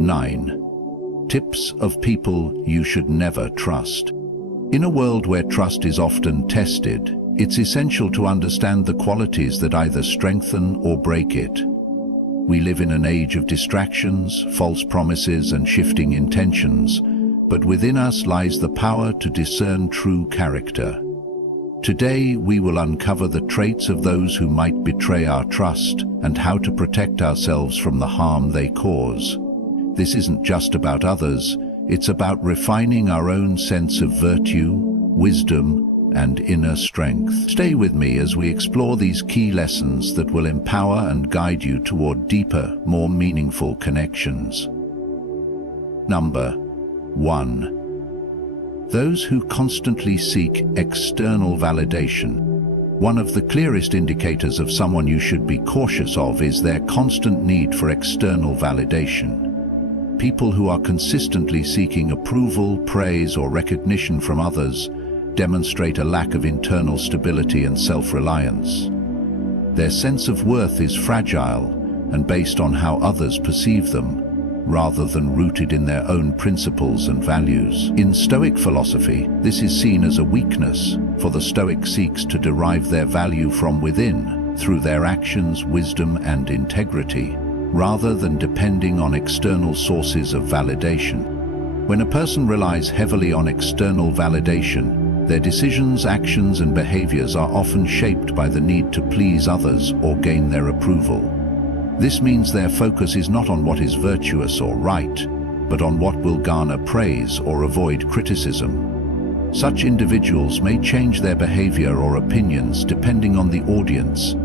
9. Tips of people you should never trust. In a world where trust is often tested, it's essential to understand the qualities that either strengthen or break it. We live in an age of distractions, false promises, and shifting intentions, but within us lies the power to discern true character. Today, we will uncover the traits of those who might betray our trust and how to protect ourselves from the harm they cause. This isn't just about others, it's about refining our own sense of virtue, wisdom, and inner strength. Stay with me as we explore these key lessons that will empower and guide you toward deeper, more meaningful connections. Number 1. Those who constantly seek external validation. One of the clearest indicators of someone you should be cautious of is their constant need for external validation. People who are consistently seeking approval, praise, or recognition from others demonstrate a lack of internal stability and self-reliance. Their sense of worth is fragile and based on how others perceive them, rather than rooted in their own principles and values. In Stoic philosophy, this is seen as a weakness, for the Stoic seeks to derive their value from within, through their actions, wisdom, and integrity, rather than depending on external sources of validation. When a person relies heavily on external validation, their decisions, actions, and behaviors are often shaped by the need to please others or gain their approval. This means their focus is not on what is virtuous or right, but on what will garner praise or avoid criticism. Such individuals may change their behavior or opinions depending on the audience,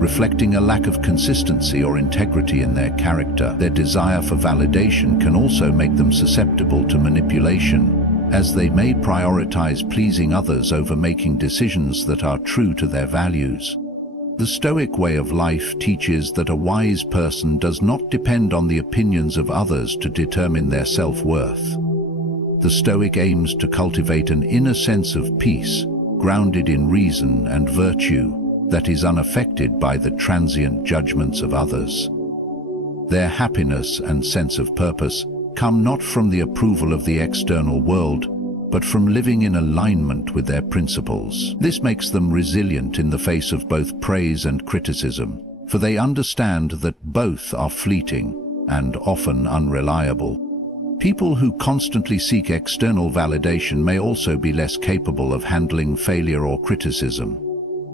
reflecting a lack of consistency or integrity in their character. Their desire for validation can also make them susceptible to manipulation, as they may prioritize pleasing others over making decisions that are true to their values. The Stoic way of life teaches that a wise person does not depend on the opinions of others to determine their self-worth. The Stoic aims to cultivate an inner sense of peace, grounded in reason and virtue, that is unaffected by the transient judgments of others. Their happiness and sense of purpose come not from the approval of the external world, but from living in alignment with their principles. This makes them resilient in the face of both praise and criticism, for they understand that both are fleeting and often unreliable. People who constantly seek external validation may also be less capable of handling failure or criticism.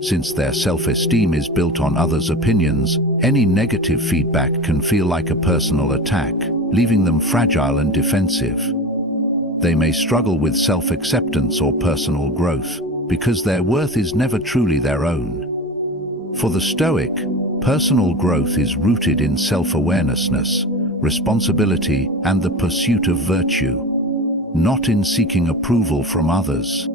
Since their self-esteem is built on others' opinions, any negative feedback can feel like a personal attack, leaving them fragile and defensive. They may struggle with self-acceptance or personal growth, because their worth is never truly their own. For the Stoic, personal growth is rooted in self-awareness, responsibility, and the pursuit of virtue, not in seeking approval from others.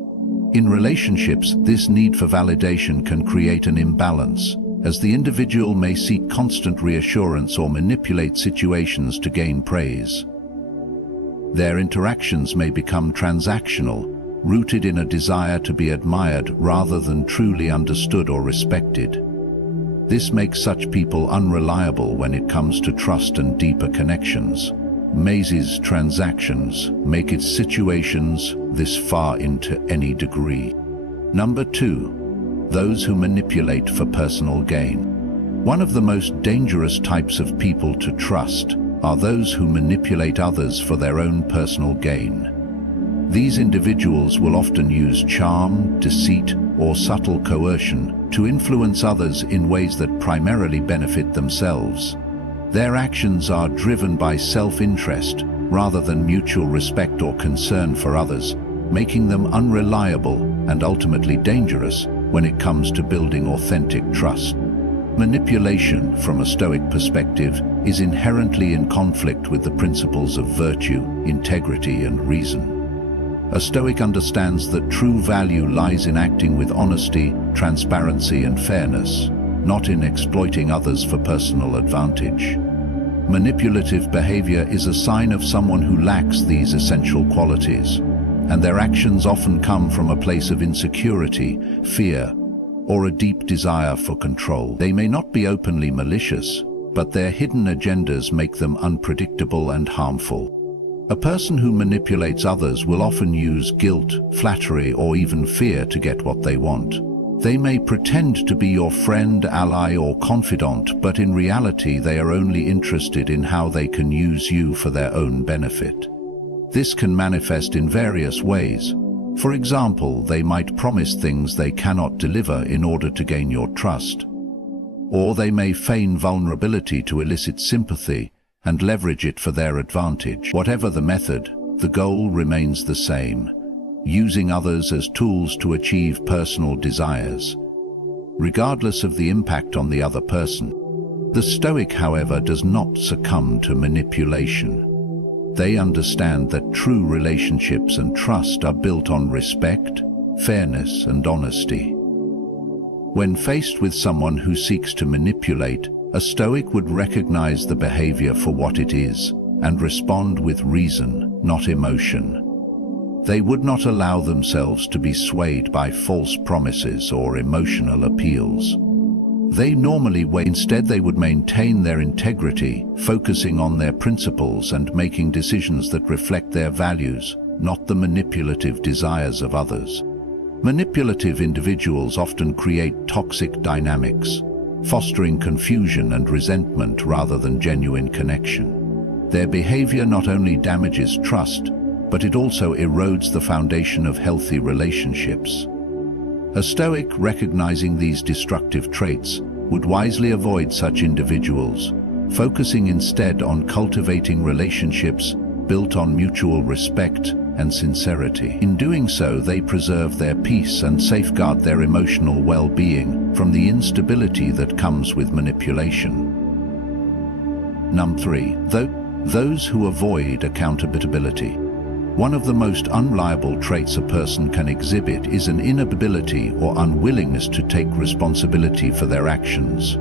In relationships, this need for validation can create an imbalance, as the individual may seek constant reassurance or manipulate situations to gain praise. Their interactions may become transactional, rooted in a desire to be admired rather than truly understood or respected. This makes such people unreliable when it comes to trust and deeper connections. Maze's transactions make its situations this far into any degree. Number 2. Those who manipulate for personal gain. One of the most dangerous types of people to trust are those who manipulate others for their own personal gain. These individuals will often use charm, deceit, or subtle coercion to influence others in ways that primarily benefit themselves. Their actions are driven by self-interest rather than mutual respect or concern for others, making them unreliable and ultimately dangerous when it comes to building authentic trust. Manipulation, from a Stoic perspective, is inherently in conflict with the principles of virtue, integrity, and reason. A Stoic understands that true value lies in acting with honesty, transparency, and fairness, not in exploiting others for personal advantage. Manipulative behavior is a sign of someone who lacks these essential qualities, and their actions often come from a place of insecurity, fear, or a deep desire for control. They may not be openly malicious, but their hidden agendas make them unpredictable and harmful. A person who manipulates others will often use guilt, flattery, or even fear to get what they want. They may pretend to be your friend, ally, or confidant, but in reality they are only interested in how they can use you for their own benefit. This can manifest in various ways. For example, they might promise things they cannot deliver in order to gain your trust. Or they may feign vulnerability to elicit sympathy and leverage it for their advantage. Whatever the method, the goal remains the same: using others as tools to achieve personal desires, regardless of the impact on the other person. The Stoic, however, does not succumb to manipulation. They understand that true relationships and trust are built on respect, fairness, and honesty. When faced with someone who seeks to manipulate, a Stoic would recognize the behavior for what it is and respond with reason, not emotion. They would not allow themselves to be swayed by false promises or emotional appeals. They normally wait. Instead, they would maintain their integrity, focusing on their principles and making decisions that reflect their values, not the manipulative desires of others. Manipulative individuals often create toxic dynamics, fostering confusion and resentment rather than genuine connection. Their behavior not only damages trust, but it also erodes the foundation of healthy relationships. A Stoic, recognizing these destructive traits, would wisely avoid such individuals, focusing instead on cultivating relationships built on mutual respect and sincerity. In doing so, they preserve their peace and safeguard their emotional well-being from the instability that comes with manipulation. Number 3. Those who avoid accountability. One of the most unreliable traits a person can exhibit is an inability or unwillingness to take responsibility for their actions.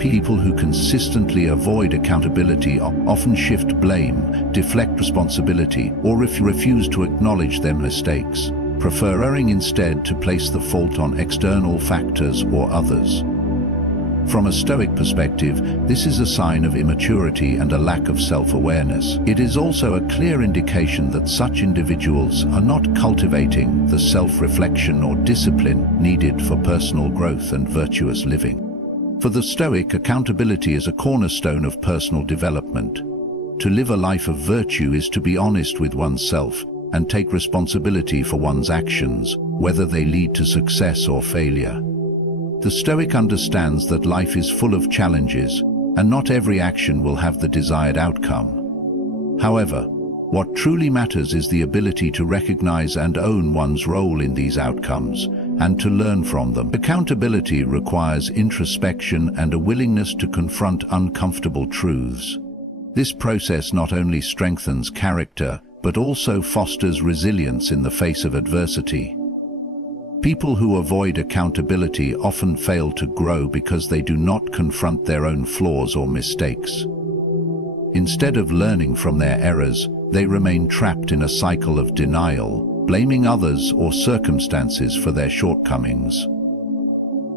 People who consistently avoid accountability often shift blame, deflect responsibility, or refuse to acknowledge their mistakes, preferring instead to place the fault on external factors or others. From a Stoic perspective, this is a sign of immaturity and a lack of self-awareness. It is also a clear indication that such individuals are not cultivating the self-reflection or discipline needed for personal growth and virtuous living. For the Stoic, accountability is a cornerstone of personal development. To live a life of virtue is to be honest with oneself and take responsibility for one's actions, whether they lead to success or failure. The Stoic understands that life is full of challenges, and not every action will have the desired outcome. However, what truly matters is the ability to recognize and own one's role in these outcomes, and to learn from them. Accountability requires introspection and a willingness to confront uncomfortable truths. This process not only strengthens character, but also fosters resilience in the face of adversity. People who avoid accountability often fail to grow because they do not confront their own flaws or mistakes. Instead of learning from their errors, they remain trapped in a cycle of denial, blaming others or circumstances for their shortcomings.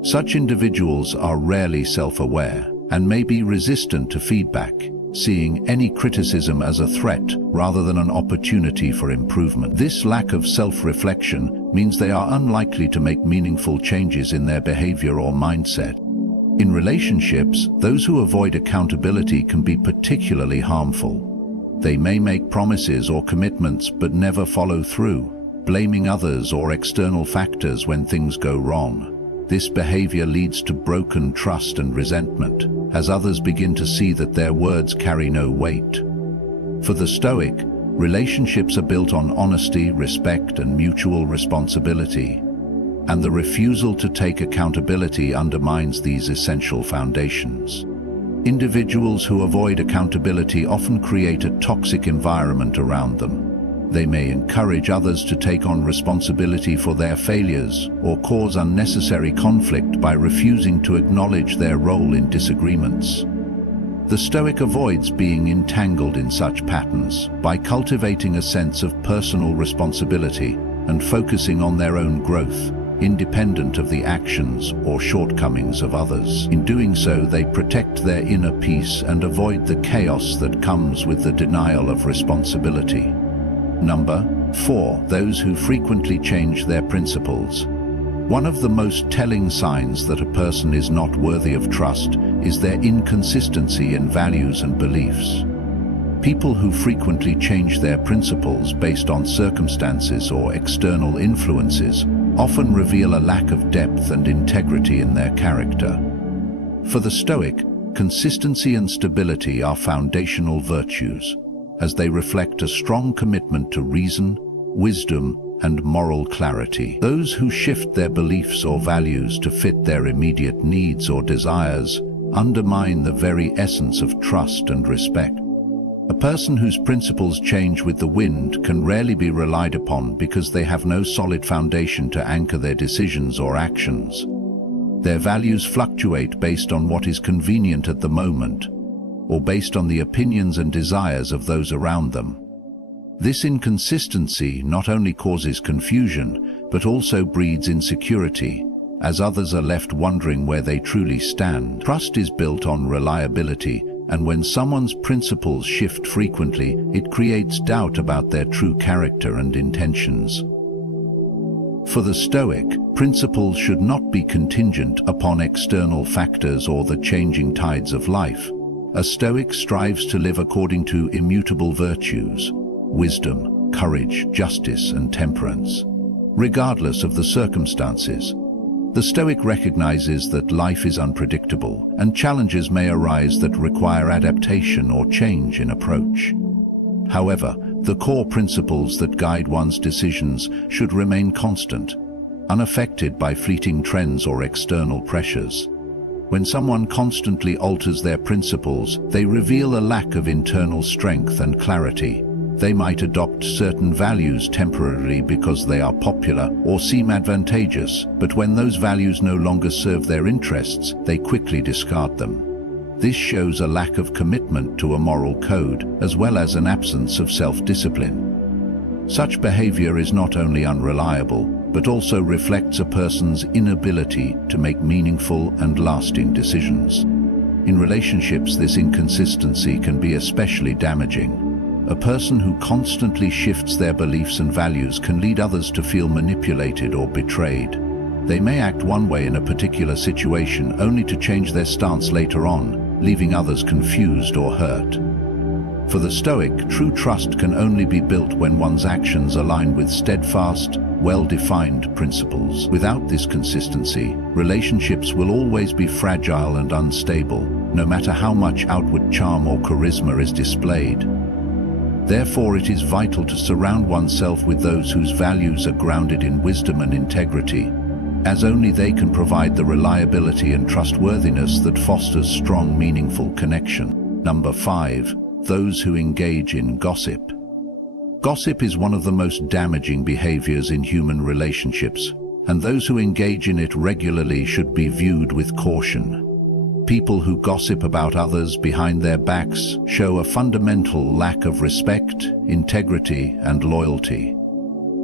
Such individuals are rarely self-aware and may be resistant to feedback, seeing any criticism as a threat rather than an opportunity for improvement. This lack of self-reflection means they are unlikely to make meaningful changes in their behavior or mindset. In relationships, those who avoid accountability can be particularly harmful. They may make promises or commitments but never follow through, blaming others or external factors when things go wrong. This behavior leads to broken trust and resentment, as others begin to see that their words carry no weight. For the Stoic, relationships are built on honesty, respect, and mutual responsibility, and the refusal to take accountability undermines these essential foundations. Individuals who avoid accountability often create a toxic environment around them. They may encourage others to take on responsibility for their failures or cause unnecessary conflict by refusing to acknowledge their role in disagreements. The Stoic avoids being entangled in such patterns by cultivating a sense of personal responsibility and focusing on their own growth independent of the actions or shortcomings of others. In doing so, they protect their inner peace and avoid the chaos that comes with the denial of responsibility. Number 4. Those who frequently change their principles. One of the most telling signs that a person is not worthy of trust is their inconsistency in values and beliefs. People who frequently change their principles based on circumstances or external influences often reveal a lack of depth and integrity in their character. For the Stoic, consistency and stability are foundational virtues, as they reflect a strong commitment to reason, wisdom, and moral clarity. Those who shift their beliefs or values to fit their immediate needs or desires undermine the very essence of trust and respect. A person whose principles change with the wind can rarely be relied upon because they have no solid foundation to anchor their decisions or actions. Their values fluctuate based on what is convenient at the moment, or based on the opinions and desires of those around them. This inconsistency not only causes confusion, but also breeds insecurity, as others are left wondering where they truly stand. Trust is built on reliability, and when someone's principles shift frequently, it creates doubt about their true character and intentions. For the Stoic, principles should not be contingent upon external factors or the changing tides of life. A Stoic strives to live according to immutable virtues: wisdom, courage, justice, and temperance, regardless of the circumstances. The Stoic recognizes that life is unpredictable, and challenges may arise that require adaptation or change in approach. However, the core principles that guide one's decisions should remain constant, unaffected by fleeting trends or external pressures. When someone constantly alters their principles, they reveal a lack of internal strength and clarity. They might adopt certain values temporarily because they are popular or seem advantageous, but when those values no longer serve their interests, they quickly discard them. This shows a lack of commitment to a moral code, as well as an absence of self-discipline. Such behavior is not only unreliable, but also reflects a person's inability to make meaningful and lasting decisions. In relationships, this inconsistency can be especially damaging. A person who constantly shifts their beliefs and values can lead others to feel manipulated or betrayed. They may act one way in a particular situation only to change their stance later on, leaving others confused or hurt. For the Stoic, true trust can only be built when one's actions align with steadfast, well-defined principles. Without this consistency, relationships will always be fragile and unstable, no matter how much outward charm or charisma is displayed. Therefore, it is vital to surround oneself with those whose values are grounded in wisdom and integrity, as only they can provide the reliability and trustworthiness that fosters strong, meaningful connection. Number 5. Those who engage in gossip. Gossip is one of the most damaging behaviors in human relationships, and those who engage in it regularly should be viewed with caution. People who gossip about others behind their backs show a fundamental lack of respect, integrity, and loyalty.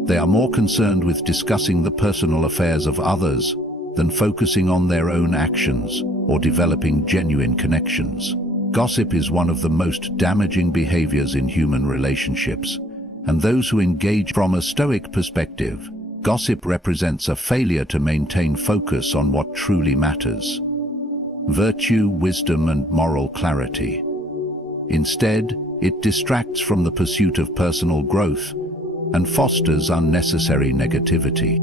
They are more concerned with discussing the personal affairs of others than focusing on their own actions or developing genuine connections. Gossip is one of the most damaging behaviors in human relationships, and those who engage from a Stoic perspective, gossip represents a failure to maintain focus on what truly matters: virtue, wisdom, and moral clarity. Instead, it distracts from the pursuit of personal growth and fosters unnecessary negativity.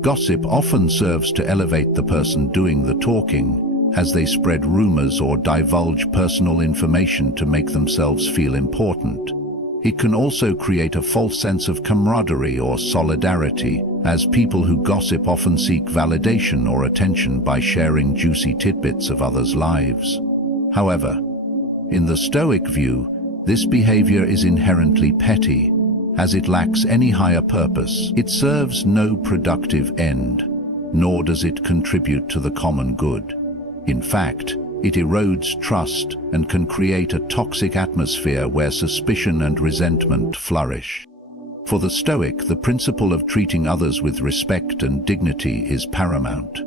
Gossip often serves to elevate the person doing the talking, as they spread rumors or divulge personal information to make themselves feel important. It can also create a false sense of camaraderie or solidarity, as people who gossip often seek validation or attention by sharing juicy tidbits of others' lives. However, in the Stoic view, this behavior is inherently petty, as it lacks any higher purpose. It serves no productive end, nor does it contribute to the common good. In fact, it erodes trust and can create a toxic atmosphere where suspicion and resentment flourish. For the Stoic, the principle of treating others with respect and dignity is paramount.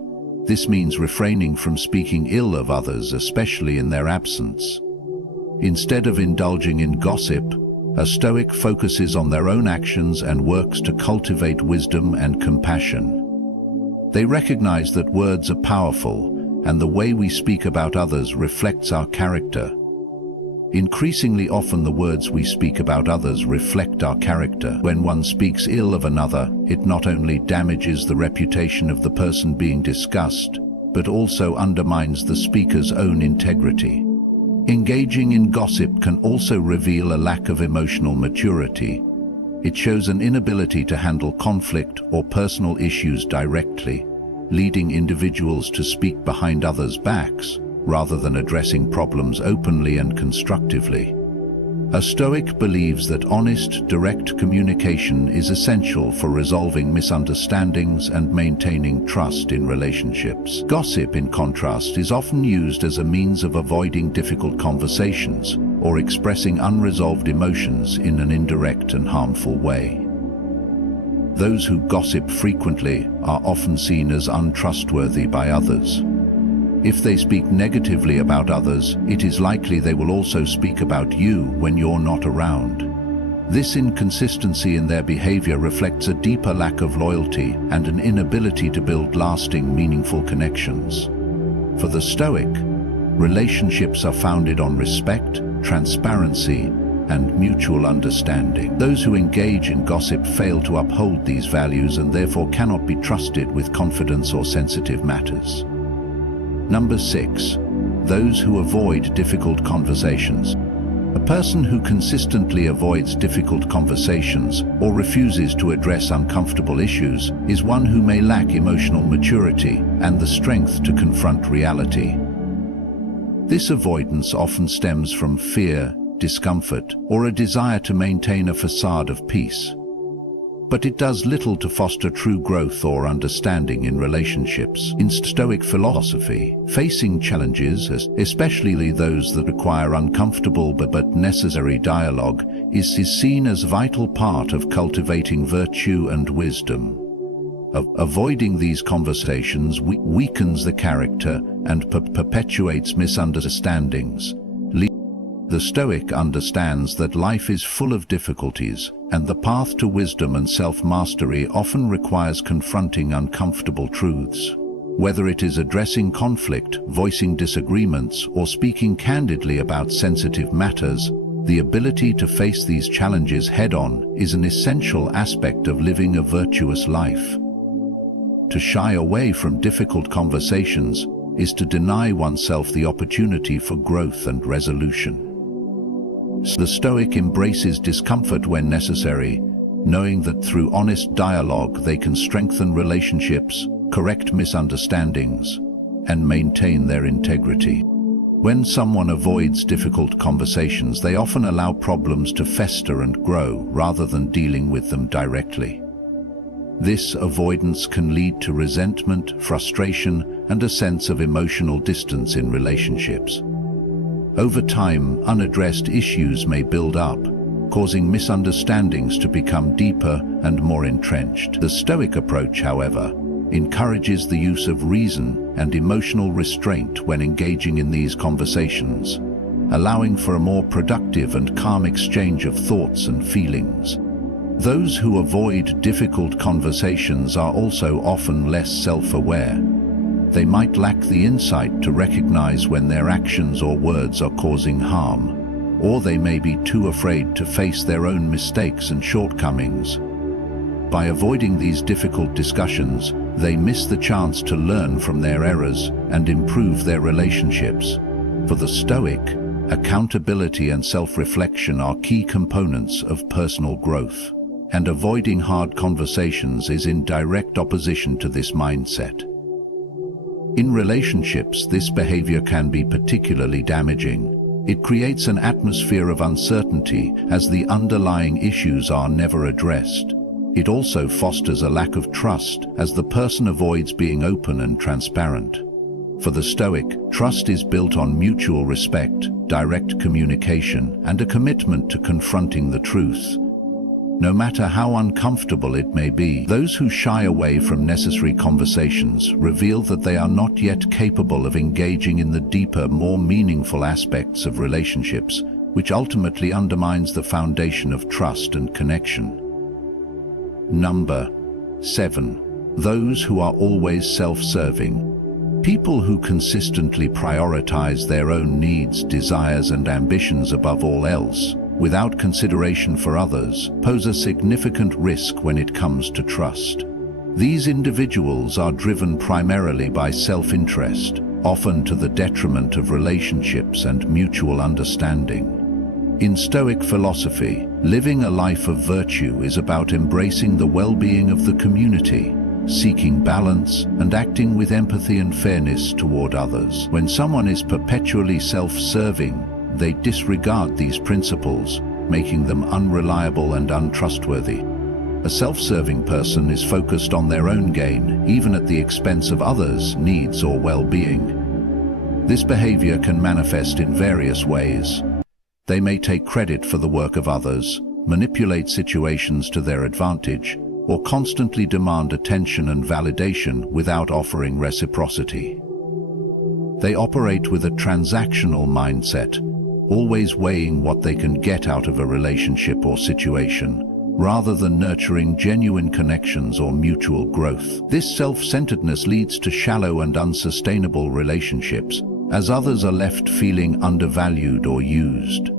This means refraining from speaking ill of others, especially in their absence. Instead of indulging in gossip, a Stoic focuses on their own actions and works to cultivate wisdom and compassion. They recognize that words are powerful, and the way we speak about others reflects our character. Increasingly often the words we speak about others reflect our character. When one speaks ill of another, it not only damages the reputation of the person being discussed, but also undermines the speaker's own integrity. Engaging in gossip can also reveal a lack of emotional maturity. It shows an inability to handle conflict or personal issues directly, leading individuals to speak behind others' backs, rather than addressing problems openly and constructively. A Stoic believes that honest, direct communication is essential for resolving misunderstandings and maintaining trust in relationships. Gossip, in contrast, is often used as a means of avoiding difficult conversations or expressing unresolved emotions in an indirect and harmful way. Those who gossip frequently are often seen as untrustworthy by others. If they speak negatively about others, it is likely they will also speak about you when you're not around. This inconsistency in their behavior reflects a deeper lack of loyalty and an inability to build lasting, meaningful connections. For the Stoic, relationships are founded on respect, transparency, and mutual understanding. Those who engage in gossip fail to uphold these values and therefore cannot be trusted with confidence or sensitive matters. Number 6. Those who avoid difficult conversations. A person who consistently avoids difficult conversations or refuses to address uncomfortable issues is one who may lack emotional maturity and the strength to confront reality. This avoidance often stems from fear, discomfort, or a desire to maintain a facade of peace. But it does little to foster true growth or understanding in relationships. In Stoic philosophy, facing challenges, especially those that require uncomfortable but necessary dialogue, is seen as a vital part of cultivating virtue and wisdom. Avoiding these conversations weakens the character and perpetuates misunderstandings. The Stoic understands that life is full of difficulties, and the path to wisdom and self-mastery often requires confronting uncomfortable truths. Whether it is addressing conflict, voicing disagreements, or speaking candidly about sensitive matters, the ability to face these challenges head-on is an essential aspect of living a virtuous life. To shy away from difficult conversations is to deny oneself the opportunity for growth and resolution. The Stoic embraces discomfort when necessary, knowing that through honest dialogue they can strengthen relationships, correct misunderstandings, and maintain their integrity. When someone avoids difficult conversations, they often allow problems to fester and grow rather than dealing with them directly. This avoidance can lead to resentment, frustration, and a sense of emotional distance in relationships. Over time, unaddressed issues may build up, causing misunderstandings to become deeper and more entrenched. The Stoic approach, however, encourages the use of reason and emotional restraint when engaging in these conversations, allowing for a more productive and calm exchange of thoughts and feelings. Those who avoid difficult conversations are also often less self-aware. They might lack the insight to recognize when their actions or words are causing harm, or they may be too afraid to face their own mistakes and shortcomings. By avoiding these difficult discussions, they miss the chance to learn from their errors and improve their relationships. For the Stoic, accountability and self-reflection are key components of personal growth, and avoiding hard conversations is in direct opposition to this mindset. In relationships, this behavior can be particularly damaging. It creates an atmosphere of uncertainty as the underlying issues are never addressed. It also fosters a lack of trust as the person avoids being open and transparent. For the Stoic, trust is built on mutual respect, direct communication, and a commitment to confronting the truth. no matter how uncomfortable it may be. Those who shy away from necessary conversations reveal that they are not yet capable of engaging in the deeper, more meaningful aspects of relationships, which ultimately undermines the foundation of trust and connection. Number 7. Those who are always self-serving. People who consistently prioritize their own needs, desires, and ambitions above all else, without consideration for others, pose a significant risk when it comes to trust. These individuals are driven primarily by self-interest, often to the detriment of relationships and mutual understanding. In Stoic philosophy, living a life of virtue is about embracing the well-being of the community, seeking balance, and acting with empathy and fairness toward others. When someone is perpetually self-serving, they disregard these principles, making them unreliable and untrustworthy. A self-serving person is focused on their own gain, even at the expense of others' needs or well-being. This behavior can manifest in various ways. They may take credit for the work of others, manipulate situations to their advantage, or constantly demand attention and validation without offering reciprocity. They operate with a transactional mindset, always weighing what they can get out of a relationship or situation, rather than nurturing genuine connections or mutual growth. This self-centeredness leads to shallow and unsustainable relationships, as others are left feeling undervalued or used.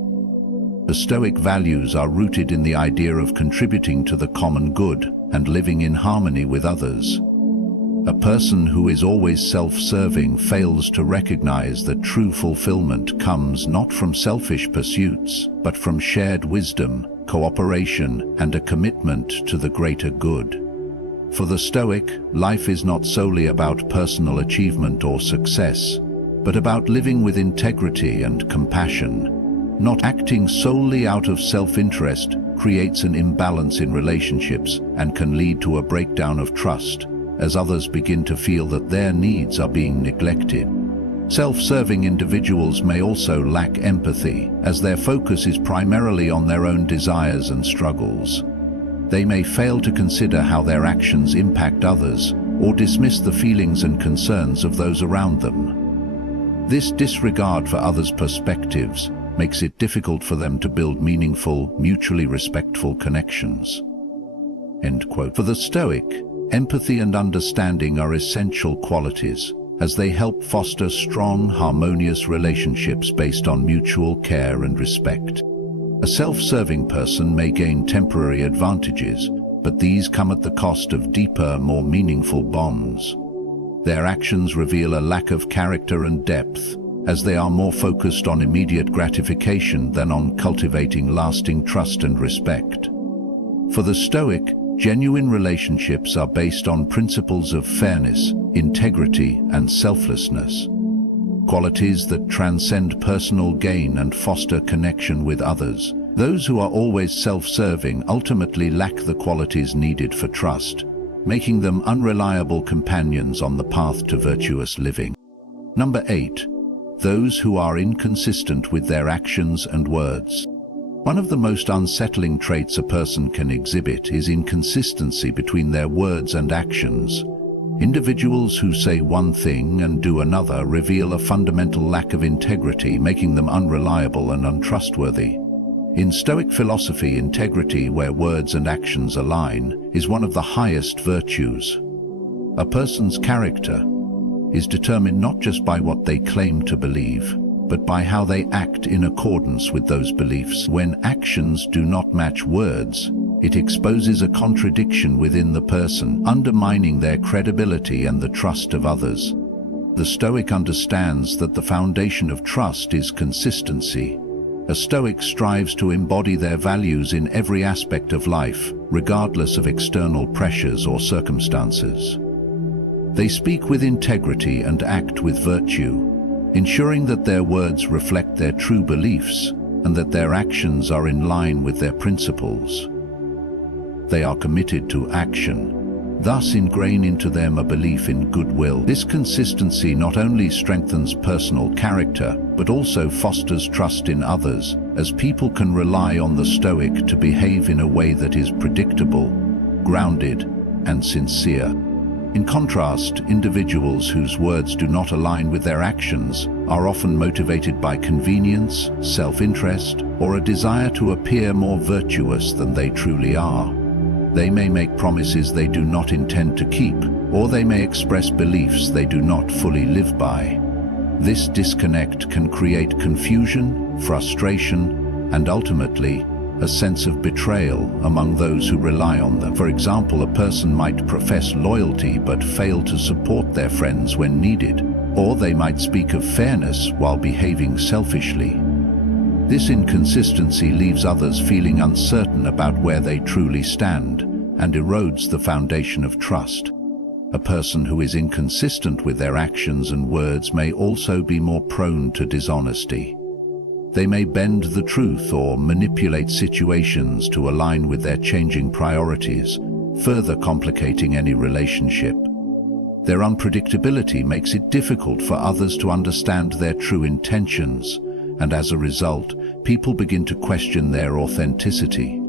The Stoic values are rooted in the idea of contributing to the common good and living in harmony with others. A person who is always self-serving fails to recognize that true fulfillment comes not from selfish pursuits, but from shared wisdom, cooperation, and a commitment to the greater good. For the Stoic, life is not solely about personal achievement or success, but about living with integrity and compassion. Not acting solely out of self-interest creates an imbalance in relationships and can lead to a breakdown of trust, as others begin to feel that their needs are being neglected. Self-serving individuals may also lack empathy, as their focus is primarily on their own desires and struggles. They may fail to consider how their actions impact others, or dismiss the feelings and concerns of those around them. This disregard for others' perspectives makes it difficult for them to build meaningful, mutually respectful connections. End quote. For the Stoic, empathy and understanding are essential qualities, as they help foster strong, harmonious relationships based on mutual care and respect. A self-serving person may gain temporary advantages, but these come at the cost of deeper, more meaningful bonds. Their actions reveal a lack of character and depth, as they are more focused on immediate gratification than on cultivating lasting trust and respect. For the Stoic, genuine relationships are based on principles of fairness, integrity, and selflessness, qualities that transcend personal gain and foster connection with others. Those who are always self-serving ultimately lack the qualities needed for trust, making them unreliable companions on the path to virtuous living. Number 8. Those who are inconsistent with their actions and words. One of the most unsettling traits a person can exhibit is inconsistency between their words and actions. Individuals who say one thing and do another reveal a fundamental lack of integrity, making them unreliable and untrustworthy. In Stoic philosophy, integrity, where words and actions align, is one of the highest virtues. A person's character is determined not just by what they claim to believe, but by how they act in accordance with those beliefs. When actions do not match words, it exposes a contradiction within the person, undermining their credibility and the trust of others. The Stoic understands that the foundation of trust is consistency. A Stoic strives to embody their values in every aspect of life, regardless of external pressures or circumstances. They speak with integrity and act with virtue, ensuring that their words reflect their true beliefs and that their actions are in line with their principles. They are committed to action, thus ingrain into them a belief in goodwill. This consistency not only strengthens personal character, but also fosters trust in others, as people can rely on the Stoic to behave in a way that is predictable, grounded, and sincere. In contrast, individuals whose words do not align with their actions are often motivated by convenience, self-interest, or a desire to appear more virtuous than they truly are. They may make promises they do not intend to keep, or they may express beliefs they do not fully live by. This disconnect can create confusion, frustration, and ultimately, a sense of betrayal among those who rely on them. For example, a person might profess loyalty but fail to support their friends when needed, or they might speak of fairness while behaving selfishly. This inconsistency leaves others feeling uncertain about where they truly stand and erodes the foundation of trust. A person who is inconsistent with their actions and words may also be more prone to dishonesty. They may bend the truth or manipulate situations to align with their changing priorities, further complicating any relationship. Their unpredictability makes it difficult for others to understand their true intentions, and as a result, people begin to question their authenticity.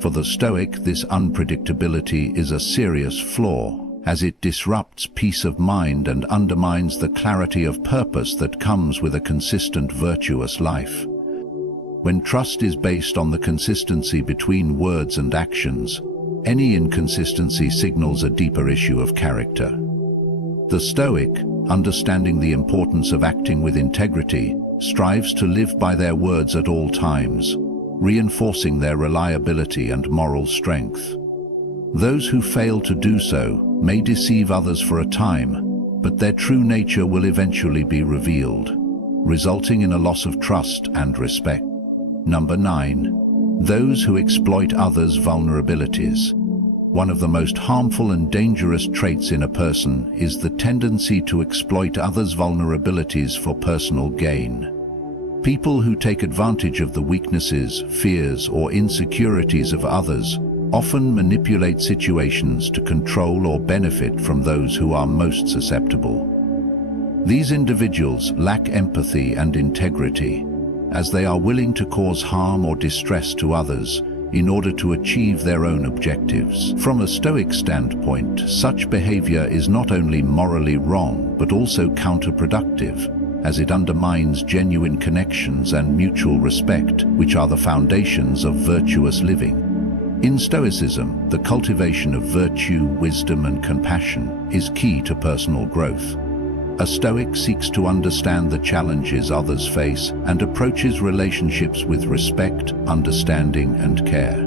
For the Stoic, this unpredictability is a serious flaw, as it disrupts peace of mind and undermines the clarity of purpose that comes with a consistent, virtuous life. When trust is based on the consistency between words and actions, any inconsistency signals a deeper issue of character. The Stoic, understanding the importance of acting with integrity, strives to live by their words at all times, reinforcing their reliability and moral strength. Those who fail to do so may deceive others for a time, but their true nature will eventually be revealed, resulting in a loss of trust and respect. Number 9. Those who exploit others' vulnerabilities. One of the most harmful and dangerous traits in a person is the tendency to exploit others' vulnerabilities for personal gain. People who take advantage of the weaknesses, fears, or insecurities of others often manipulate situations to control or benefit from those who are most susceptible. These individuals lack empathy and integrity, as they are willing to cause harm or distress to others in order to achieve their own objectives. From a Stoic standpoint, such behavior is not only morally wrong but also counterproductive, as it undermines genuine connections and mutual respect, which are the foundations of virtuous living. In Stoicism, the cultivation of virtue, wisdom, and compassion is key to personal growth. A Stoic seeks to understand the challenges others face and approaches relationships with respect, understanding, and care.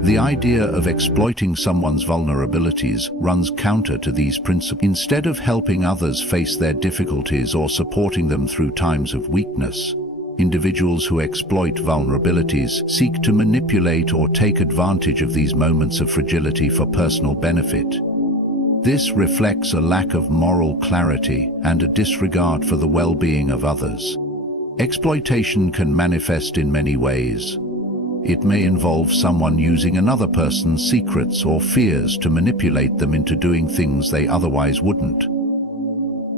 The idea of exploiting someone's vulnerabilities runs counter to these principles. Instead of helping others face their difficulties or supporting them through times of weakness, individuals who exploit vulnerabilities seek to manipulate or take advantage of these moments of fragility for personal benefit. This reflects a lack of moral clarity and a disregard for the well-being of others. Exploitation can manifest in many ways. It may involve someone using another person's secrets or fears to manipulate them into doing things they otherwise wouldn't.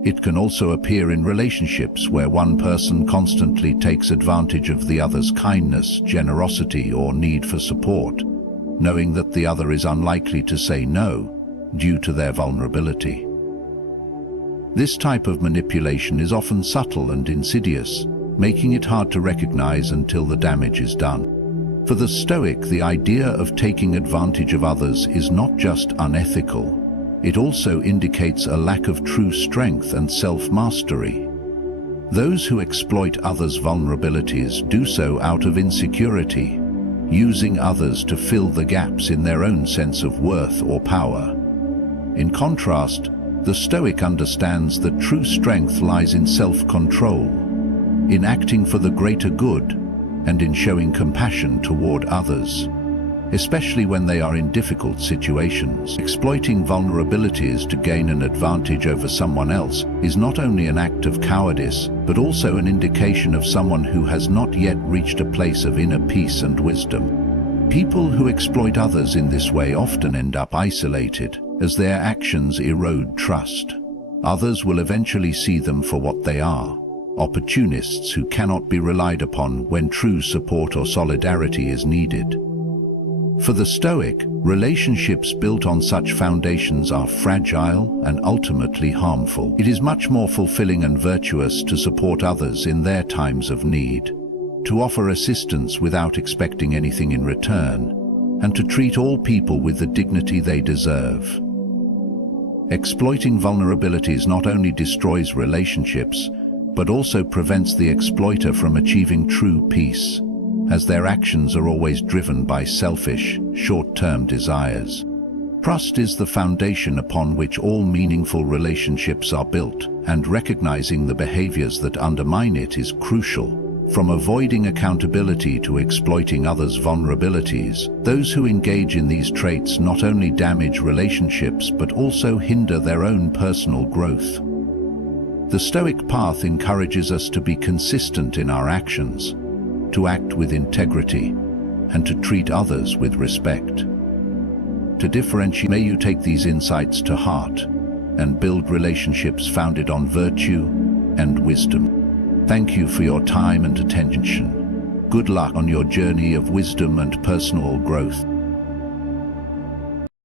It can also appear in relationships where one person constantly takes advantage of the other's kindness, generosity, or need for support, knowing that the other is unlikely to say no due to their vulnerability. This type of manipulation is often subtle and insidious, making it hard to recognize until the damage is done. For the Stoic, the idea of taking advantage of others is not just unethical, it also indicates a lack of true strength and self-mastery. Those who exploit others' vulnerabilities do so out of insecurity, using others to fill the gaps in their own sense of worth or power. In contrast, the Stoic understands that true strength lies in self-control, in acting for the greater good, and in showing compassion toward others, especially when they are in difficult situations. Exploiting vulnerabilities to gain an advantage over someone else is not only an act of cowardice, but also an indication of someone who has not yet reached a place of inner peace and wisdom. People who exploit others in this way often end up isolated, as their actions erode trust. Others will eventually see them for what they are, opportunists who cannot be relied upon when true support or solidarity is needed. For the Stoic, relationships built on such foundations are fragile and ultimately harmful. It is much more fulfilling and virtuous to support others in their times of need, to offer assistance without expecting anything in return, and to treat all people with the dignity they deserve. Exploiting vulnerabilities not only destroys relationships, but also prevents the exploiter from achieving true peace, as their actions are always driven by selfish, short-term desires. Trust is the foundation upon which all meaningful relationships are built, and recognizing the behaviors that undermine it is crucial. From avoiding accountability to exploiting others' vulnerabilities, those who engage in these traits not only damage relationships but also hinder their own personal growth. The Stoic path encourages us to be consistent in our actions, to act with integrity, and to treat others with respect. To differentiate, may you take these insights to heart and build relationships founded on virtue and wisdom. Thank you for your time and attention. Good luck on your journey of wisdom and personal growth.